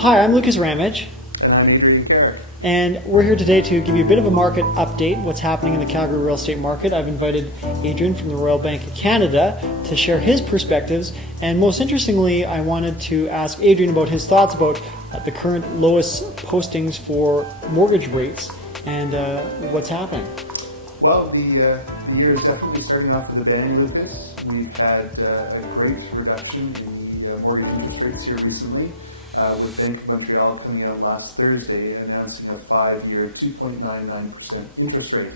Hi, I'm Lucas Ramage. And I'm Adrian Fair. And we're here today to give you a bit of a market update, what's happening in the Calgary real estate market. I've invited Adrian from the Royal Bank of Canada to share his perspectives. And most interestingly, I wanted to ask Adrian about his thoughts about the current lowest postings for mortgage rates and what's happening. Well, the year is definitely starting off with a bang, Lucas. We've had a great reduction in the mortgage interest rates here recently, with Bank of Montreal coming out last Thursday announcing a 5-year 2.99% interest rate.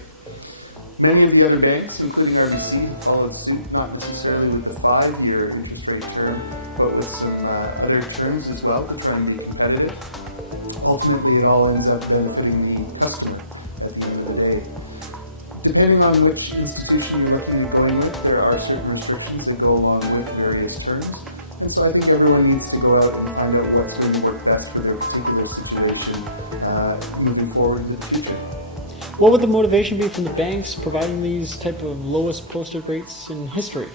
Many of the other banks, including RBC, have followed suit, not necessarily with the 5-year interest rate term, but with some other terms as well to try and be competitive. Ultimately, it all ends up benefiting the customer at the end of the day. Depending on which institution you're looking at going with, there are certain restrictions that go along with various terms. And so I think everyone needs to go out and find out what's going to work best for their particular situation moving forward into the future. What would the motivation be from the banks providing these type of lowest posted rates in history?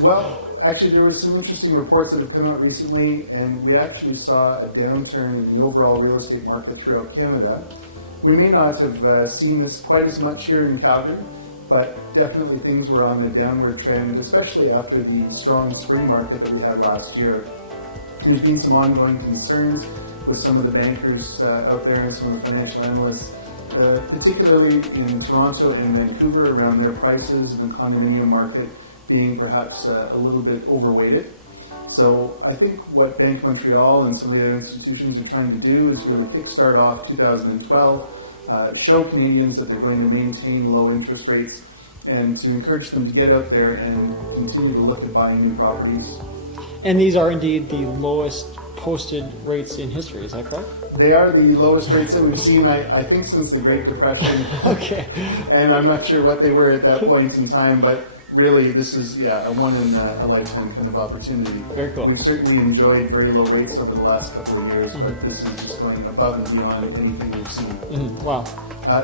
Well, actually there were some interesting reports that have come out recently, and we actually saw a downturn in the overall real estate market throughout Canada. We may not have seen this quite as much here in Calgary, but definitely things were on a downward trend, especially after the strong spring market that we had last year. There's been some ongoing concerns with some of the bankers out there and some of the financial analysts, particularly in Toronto and Vancouver, around their prices and the condominium market being perhaps a little bit overweighted. So I think what Bank of Montreal and some of the other institutions are trying to do is really kickstart off 2012, show Canadians that they're going to maintain low interest rates, and to encourage them to get out there and continue to look at buying new properties. And these are indeed the lowest posted rates in history, is that correct? They are the lowest rates that we've seen, I think, since the Great Depression. Okay. And I'm not sure what they were at that point in time, but really, this is, a one-in-a-lifetime kind of opportunity. Very cool. We've certainly enjoyed very low rates over the last couple of years, but this is just going above and beyond anything we've seen. Wow.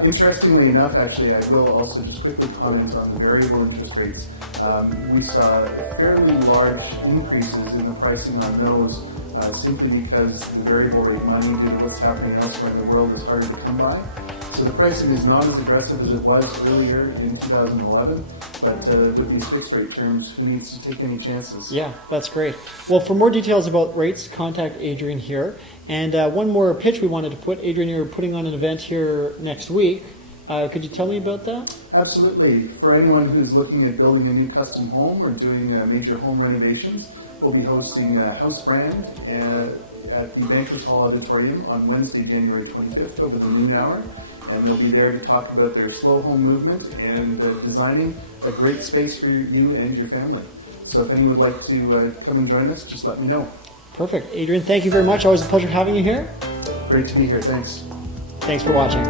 Interestingly enough, actually, I will also just quickly comment on the variable interest rates. We saw fairly large increases in the pricing on those simply because the variable rate money, due to what's happening elsewhere in the world, is harder to come by. So the pricing is not as aggressive as it was earlier in 2011, but with these fixed rate terms, who needs to take any chances? Yeah, that's great. Well, for more details about rates, contact Adrian here. And one more pitch we wanted to put. Adrian, you're putting on an event here next week. Could you tell me about that? Absolutely. For anyone who's looking at building a new custom home or doing major home renovations, we'll be hosting House Brand at the Banquet Hall Auditorium on Wednesday, January 25th over the noon hour. And they'll be there to talk about their slow home movement and designing a great space for you and your family. So if anyone would like to come and join us, just let me know. Perfect. Adrian, thank you very much. Always a pleasure having you here. Great to be here. Thanks. Thanks for watching.